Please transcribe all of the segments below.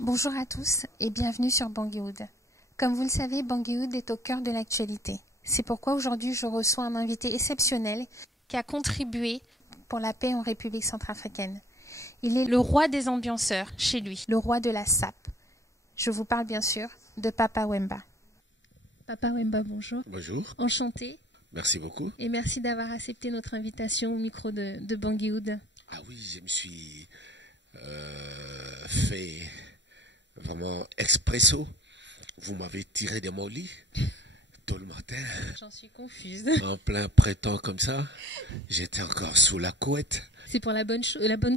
Bonjour à tous et bienvenue sur Bangui-Oud. Comme vous le savez, Bangui-Oud est au cœur de l'actualité. C'est pourquoi aujourd'hui je reçois un invité exceptionnel qui a contribué pour la paix en République centrafricaine. Il est le roi des ambianceurs chez lui, le roi de la SAP. Je vous parle bien sûr de Papa Wemba. Papa Wemba, bonjour. Bonjour. Enchanté. Merci beaucoup. Et merci d'avoir accepté notre invitation au micro de Bangui-Oud. Ah oui, je me suis fait vraiment expresso. Vous m'avez tiré de mon lit tôt le matin. J'en suis confuse. En plein printemps comme ça. J'étais encore sous la couette. C'est pour la bonne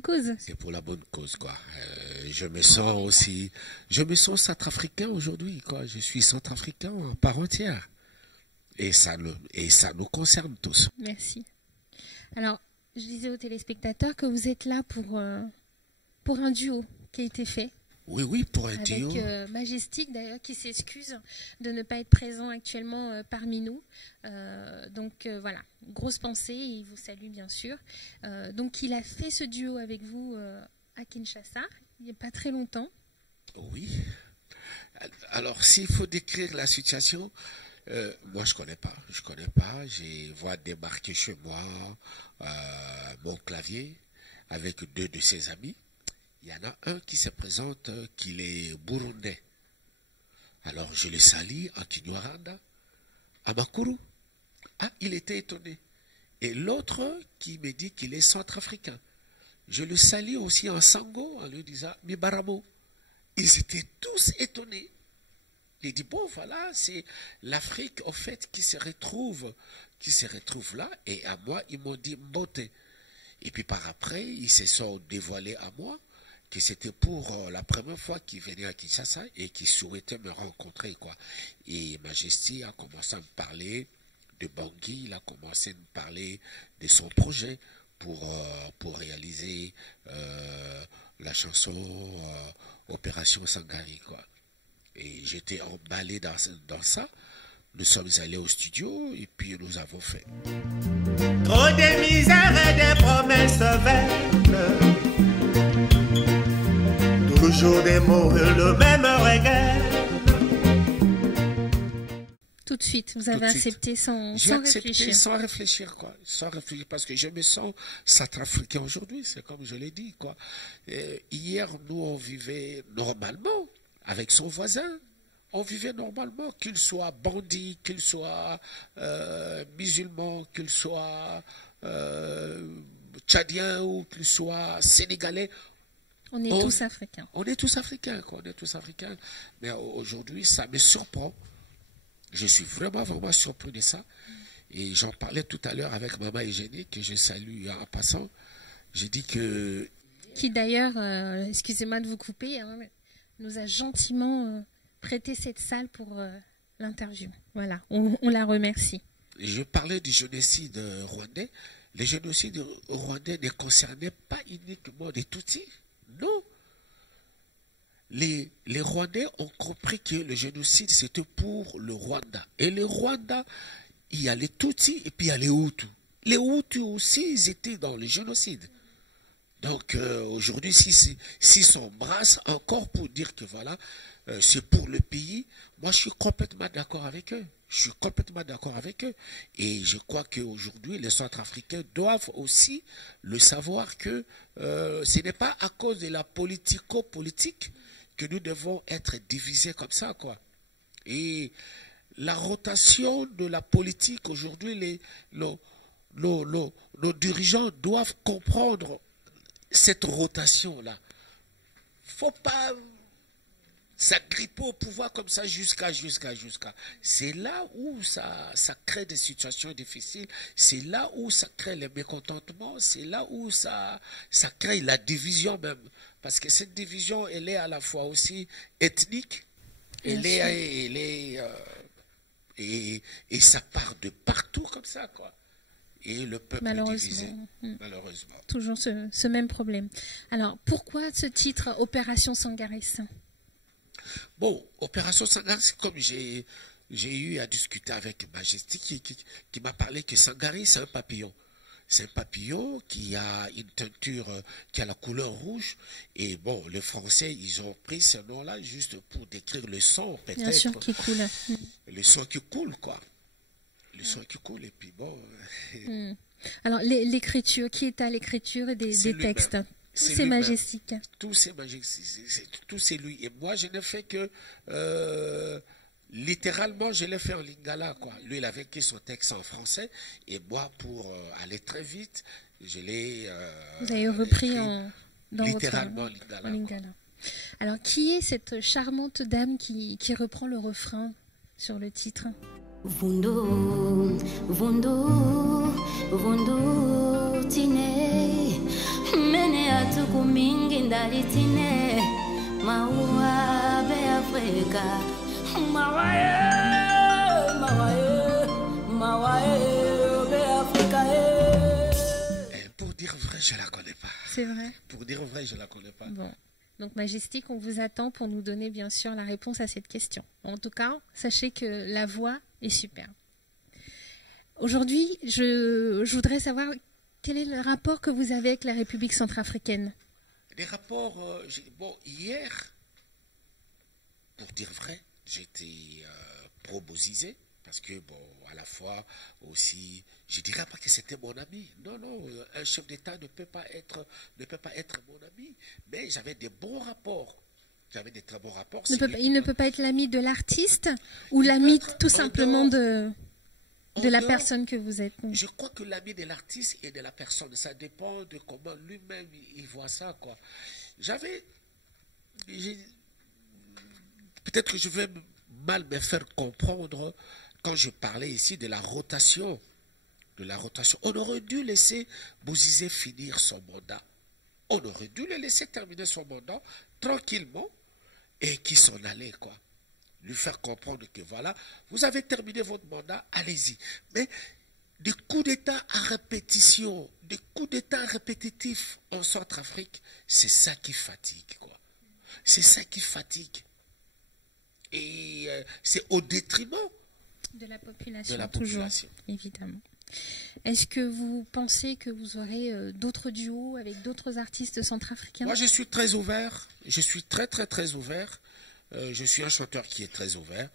cause. C'est pour la bonne cause, quoi. Je me sens centrafricain aujourd'hui, quoi. Je suis centrafricain en part entière. Et ça nous concerne tous. Merci. Alors, je disais aux téléspectateurs que vous êtes là pour un duo qui a été fait. Oui, pour un duo. Avec Majestic, d'ailleurs, qui s'excuse de ne pas être présent actuellement parmi nous. Donc, voilà, grosse pensée, il vous salue, bien sûr. Donc, il a fait ce duo avec vous à Kinshasa, il n'y a pas très longtemps. Oui. Alors, s'il faut décrire la situation... moi, je connais pas. Je vois débarquer chez moi mon clavier avec deux de ses amis. Il y en a un qui se présente qu'il est burundais. Alors, je le salue en Kinyarwanda, à Makuru. Ah, il était étonné. Et l'autre qui me dit qu'il est centrafricain. Je le salue aussi en Sango en lui disant Mibaramo. Ils étaient tous étonnés. J'ai dit, bon, voilà, c'est l'Afrique, au fait, qui se retrouve là. Et à moi, ils m'ont dit Mbote. Et puis par après, ils se sont dévoilés à moi que c'était pour la première fois qu'ils venaient à Kinshasa et qu'ils souhaitaient me rencontrer, quoi. Et Majesty a commencé à me parler de Bangui, il a commencé à me parler de son projet pour réaliser la chanson Opération Sangari, quoi. Et j'étais emballé dans ça. Nous sommes allés au studio et puis nous avons fait. Trop de misère et des promesses vaines. Toujours des mots et le même regret. Tout de suite, vous avez accepté sans réfléchir. Sans réfléchir, quoi. Sans réfléchir, parce que je me sens centrafricain aujourd'hui, c'est comme je l'ai dit, quoi. Et hier, nous, on vivait normalement avec son voisin. On vivait normalement, qu'il soit bandit, qu'il soit musulman, qu'il soit tchadien ou qu'il soit sénégalais. On est tous africains. On est tous africains, quoi. On est tous africains. Mais aujourd'hui, ça me surprend. Je suis vraiment surpris de ça. Et j'en parlais tout à l'heure avec Maman Eugénie, que je salue en passant. J'ai dit que... Qui d'ailleurs, excusez-moi de vous couper, hein, nous a gentiment prêté cette salle pour l'interview. Voilà, on la remercie. Je parlais du génocide rwandais. Le génocide rwandais ne concernait pas uniquement les Tutsis. Non. Les Rwandais ont compris que le génocide, c'était pour le Rwanda. Et le Rwanda, il y a les Tutsis et puis il y a les Hutus. Les Hutus aussi, ils étaient dans le génocide. Donc aujourd'hui, si s'embrassent encore pour dire que voilà, c'est pour le pays, moi je suis complètement d'accord avec eux. Et je crois qu'aujourd'hui, les Centrafricains doivent aussi le savoir que ce n'est pas à cause de la politico-politique que nous devons être divisés comme ça, quoi. Et la rotation de la politique aujourd'hui, nos dirigeants doivent comprendre cette rotation-là. Faut pas s'agripper au pouvoir comme ça jusqu'à. C'est là où ça crée des situations difficiles, c'est là où ça crée les mécontentements, c'est là où ça crée la division même. Parce que cette division, elle est à la fois aussi ethnique, et ça part de partout comme ça, quoi. Et le peuple est divisé, malheureusement. Toujours ce même problème. Alors, pourquoi ce titre, Opération Sangaris? Bon, Opération Sangaris, comme j'ai eu à discuter avec Majestic, qui m'a parlé que Sangari, c'est un papillon. c'est un papillon qui a une teinture, qui a la couleur rouge. Et bon, les Français, ils ont pris ce nom-là juste pour décrire le son, peut-être. Bien sûr, qui coule. Le son qui coule, quoi. Le son qui coule, et puis bon... Alors, l'écriture, qui est à l'écriture des textes? Tout c'est majestique. Tout c'est majestique. Tout c'est lui. Et moi, je n'ai fait que... littéralement, je l'ai fait en lingala, quoi. Lui, il avait écrit son texte en français, et moi, pour aller très vite, je l'ai... Vous avez repris littéralement en lingala. Alors, qui est cette charmante dame qui reprend le refrain sur le titre? Vundo, vundo, vundo, tine, mene atuku mingi ndali tine, maua be Afrika, mawaye, mawaye, mawaye be Afrika. Pour dire vrai, je la connais pas. C'est vrai. Pour dire vrai, je la connais pas. Bon. Donc Majestic, on vous attend pour nous donner bien sûr la réponse à cette question. En tout cas, sachez que la voix est super. Aujourd'hui, je voudrais savoir quel est le rapport que vous avez avec la République centrafricaine. Les rapports, bon, hier, pour dire vrai, j'étais pro-Bozizé, parce que, bon, à la fois aussi, je dirais pas que c'était mon ami. Non, non, un chef d'État ne peut pas être mon ami. Mais j'avais des bons rapports. J'avais des très bons rapports. Il ne peut pas être l'ami de l'artiste ou l'ami tout simplement de la personne que vous êtes. Je crois que l'ami de l'artiste et de la personne, ça dépend de comment lui-même il voit ça, quoi. Peut-être que je vais mal me faire comprendre quand je parlais ici de la rotation. On aurait dû laisser Bozizé finir son mandat. On aurait dû le laisser terminer son mandat tranquillement et qu'il s'en allait, quoi. Lui faire comprendre que voilà, vous avez terminé votre mandat, allez-y. Mais des coups d'État à répétition, des coups d'État répétitifs en Centrafrique, c'est ça qui fatigue, quoi. C'est ça qui fatigue. Et c'est au détriment de la population, toujours, évidemment. Est-ce que vous pensez que vous aurez d'autres duos avec d'autres artistes centrafricains? Moi, je suis très ouvert. Je suis très, très, très ouvert. Je suis un chanteur qui est très ouvert.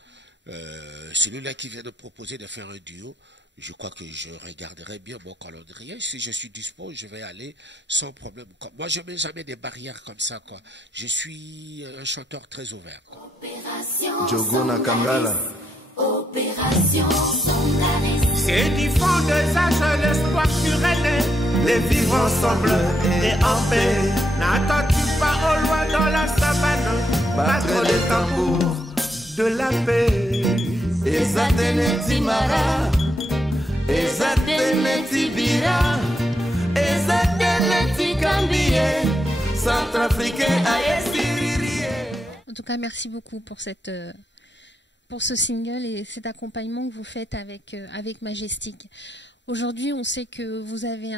Celui-là qui vient de proposer de faire un duo, je crois que je regarderai bien mon calendrier. Si je suis dispo, je vais aller sans problème. Moi, je ne mets jamais des barrières comme ça, quoi. Je suis un chanteur très ouvert. Diogo Nakangala. Opération. C'est du fond des âges l'espoir surrené de vivre ensemble et en paix. N'attends-tu pas au loin dans la savane battre les tambours de la paix? Ezatene Timara, Ezatene Tibira, Ezatene Tikambie, Centrafricain Aesiririe. En tout cas, merci beaucoup pour ce single et cet accompagnement que vous faites avec Majestic. Aujourd'hui, on sait que vous avez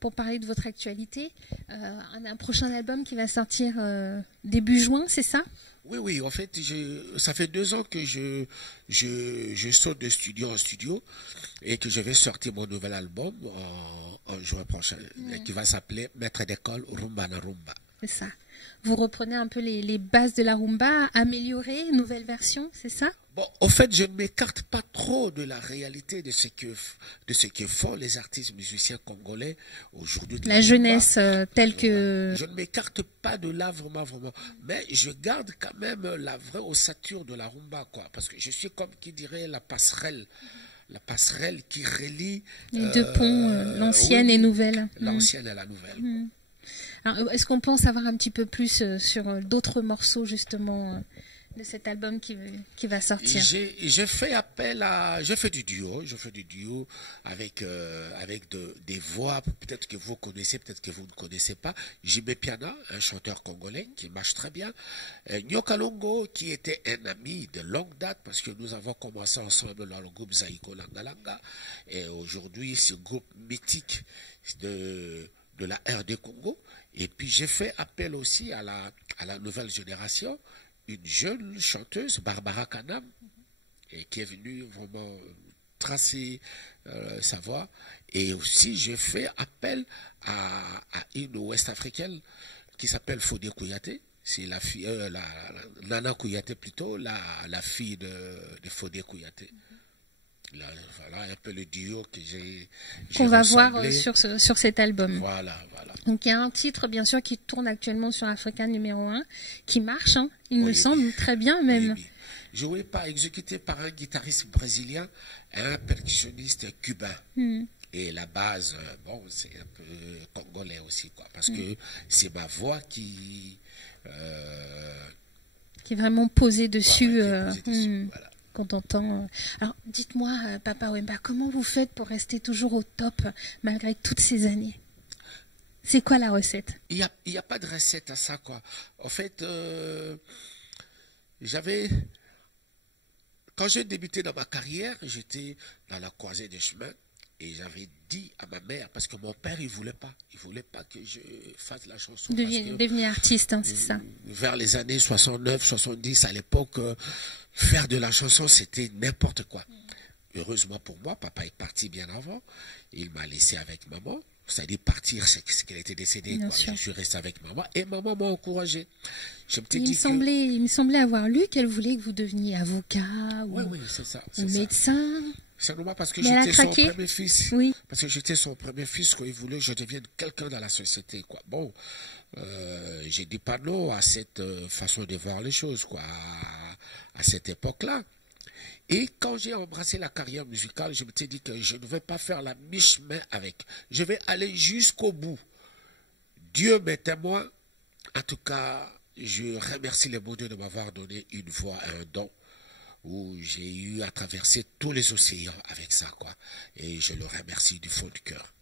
pour parler de votre actualité, un prochain album qui va sortir début juin, c'est ça? Oui, oui, en fait, ça fait 2 ans que je saute de studio en studio et que je vais sortir mon nouvel album en juin prochain, qui va s'appeler Maître d'école Rumba na Rumba. C'est ça. Vous reprenez un peu les bases de la rumba, améliorées, nouvelle version, c'est ça? Bon, en fait, je ne m'écarte pas trop de la réalité de ce que font les artistes musiciens congolais aujourd'hui. La jeunesse telle que... Je ne m'écarte pas de là vraiment, vraiment. Mais je garde quand même la vraie ossature de la rumba, quoi. Parce que je suis comme qui dirait la passerelle. La passerelle qui relie... Les deux ponts, l'ancienne et nouvelle. L'ancienne et la nouvelle. Alors, est-ce qu'on pense savoir un petit peu plus sur d'autres morceaux, justement, de cet album qui va sortir? Je fais du duo avec des voix, peut-être que vous connaissez, peut-être que vous ne connaissez pas. Jimé Piana, un chanteur congolais qui marche très bien. Nyoka Longo, qui était un ami de longue date, parce que nous avons commencé ensemble dans le groupe Zaïko Langalanga. Et aujourd'hui, ce groupe mythique de la RD Congo. Et puis j'ai fait appel aussi à la nouvelle génération, une jeune chanteuse, Barbara Kanam, et qui est venue vraiment tracer sa voix. Et aussi, j'ai fait appel à une ouest-africaine qui s'appelle Fodé Kouyaté. C'est la fille, Nana Kouyaté plutôt, la fille de Fodé Kouyaté. Là, voilà un peu le duo que j'ai qu'on va voir sur cet album. Voilà. Donc il y a un titre bien sûr qui tourne actuellement sur Africa numéro 1, qui marche, hein, il me semble très bien même. Oui. Joué exécuté par un guitariste brésilien et un percussionniste cubain. Et la base, bon, c'est un peu congolais aussi, quoi, parce que c'est ma voix qui est vraiment posée dessus. Voilà. Quand on entend. Alors, dites-moi, Papa Wemba, comment vous faites pour rester toujours au top malgré toutes ces années? C'est quoi la recette? Il y a pas de recette à ça, quoi. En fait, quand j'ai débuté dans ma carrière, j'étais dans la croisée des chemins et j'avais dit à ma mère, parce que mon père, il voulait pas que je fasse la chanson. Devenir artiste, hein, c'est ça. Vers les années 69, 70, à l'époque, faire de la chanson, c'était n'importe quoi. Heureusement pour moi, papa est parti bien avant. Il m'a laissé avec maman. C'est-à-dire partir, c'est qu'elle était décédée. Quoi. Je suis resté avec maman et maman m'a encouragé. Il me semblait avoir lu qu'elle voulait que vous deveniez avocat ou médecin. C'est normal parce que j'étais son premier fils. Oui. Parce que j'étais son premier fils quand il voulait que je devienne quelqu'un dans la société. Quoi. Bon, j'ai dit pas non à cette façon de voir les choses, quoi, à cette époque-là. Et quand j'ai embrassé la carrière musicale, je me suis dit que je ne vais pas faire la mi-chemin avec. Je vais aller jusqu'au bout. Dieu m'est témoin. En tout cas, je remercie les bons dieux de m'avoir donné une voix et un don où j'ai eu à traverser tous les océans avec ça, quoi. Et je le remercie du fond du cœur.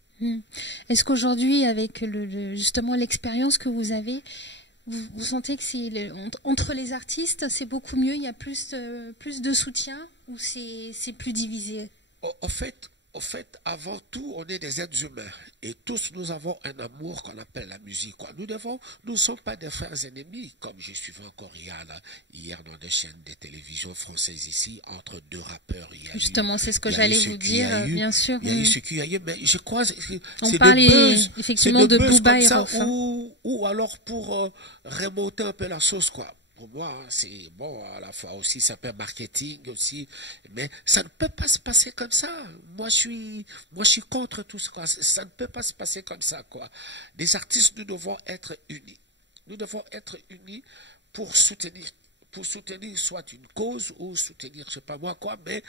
Est-ce qu'aujourd'hui, avec justement l'expérience que vous avez, vous sentez que entre les artistes, c'est beaucoup mieux, il y a plus de soutien ou c'est plus divisé? En fait, avant tout, on est des êtres humains et tous nous avons un amour qu'on appelle la musique. Quoi. Nous ne sommes pas des frères ennemis, comme je suivais encore hier dans des chaînes de télévision françaises ici, entre deux rappeurs. Justement, c'est ce que j'allais vous dire, bien sûr. Il y a eu ce qu'il y a eu, mais je crois que on parlait effectivement de Booba et Rof. Ou alors pour remonter un peu la sauce, quoi. Pour moi, c'est bon, à la fois aussi, ça peut marketing aussi, mais ça ne peut pas se passer comme ça. Moi, je suis contre tout ça, quoi. Ça ne peut pas se passer comme ça, quoi. Les artistes, nous devons être unis. Nous devons être unis pour soutenir soit une cause ou soutenir, je sais pas moi quoi, mais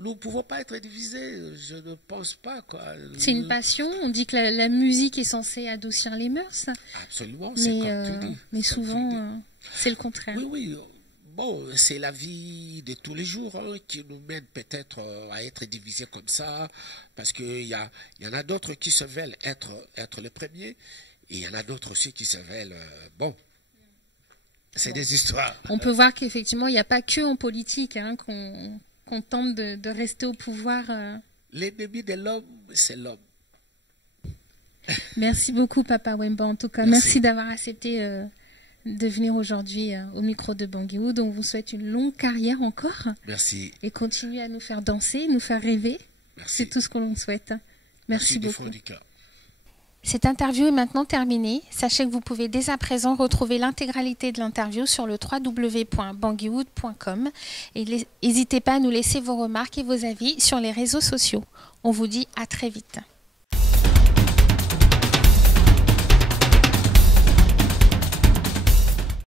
nous ne pouvons pas être divisés, je ne pense pas, quoi. C'est une passion, on dit que la musique est censée adoucir les mœurs. Absolument, c'est comme tu dis. Mais souvent, c'est le contraire. Oui. Bon, c'est la vie de tous les jours qui nous mène peut-être à être divisés comme ça, parce qu'il y en a d'autres qui se veulent être les premiers, et il y en a d'autres aussi qui se veulent, c'est des histoires. On peut voir qu'effectivement, il n'y a pas que en politique qu'on tente de rester au pouvoir. L'ennemi de l'homme, c'est l'homme. Merci beaucoup, Papa Wemba. En tout cas, merci d'avoir accepté de venir aujourd'hui au micro de Bangui-Wood. On vous souhaite une longue carrière encore. Merci. Et continuez à nous faire danser, nous faire rêver. C'est tout ce que l'on souhaite. Merci beaucoup. Du fond du cœur. Cette interview est maintenant terminée. Sachez que vous pouvez dès à présent retrouver l'intégralité de l'interview sur le www.banguiwood.com et n'hésitez pas à nous laisser vos remarques et vos avis sur les réseaux sociaux. On vous dit à très vite.